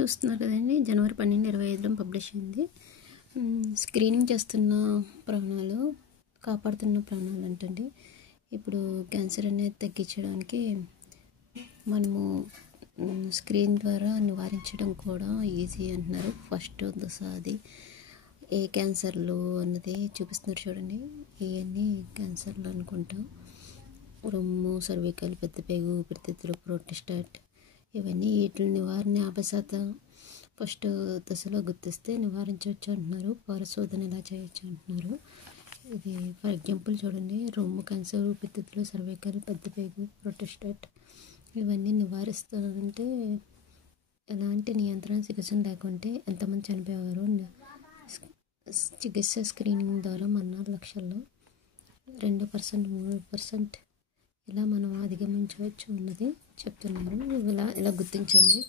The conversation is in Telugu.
చూస్తున్నారు కదండి, జనవరి 12, 2025 పబ్లిష్ అయింది. స్క్రీనింగ్ చేస్తున్న ప్రాణాలు, కాపాడుతున్న ప్రాణాలు అంటండి. ఇప్పుడు క్యాన్సర్ అనేది తగ్గించడానికి మనము స్క్రీన్ ద్వారా నివారించడం కూడా ఈజీ అంటున్నారు. ఫస్ట్ దశ అది. ఏ క్యాన్సర్లు అన్నది చూపిస్తున్నారు చూడండి. ఇవన్నీ క్యాన్సర్లు అనుకుంటాం. రొమ్ము, సర్వికల్, పెద్దపేగు, ఊపిరితిత్తులు, ప్రోస్టేట్, ఇవన్నీ వీటి నివారణ 50% ఫస్ట్ దశలో గుర్తిస్తే నివారించవచ్చు అంటున్నారు. పరిశోధన ఎలా చేయొచ్చు అంటున్నారు. ఇది ఫర్ ఎగ్జాంపుల్ చూడండి, రొమ్ము క్యాన్సర్, ఊపిరితిత్తులు, సర్వికల్, పెద్దపేగు, ప్రోస్టేట్ ఇవన్నీ నివారిస్తారంటే ఎలాంటి నియంత్రణ చికిత్స లేకుంటే ఎంతమంది చనిపోయేవారు. చికిత్స స్క్రీనింగ్ ద్వారా మరణాల లక్షల్లో 2%, 3% ఇలా మనం అధిగమించవచ్చు అన్నది చెప్తున్నాను. ఇలా గుర్తించండి.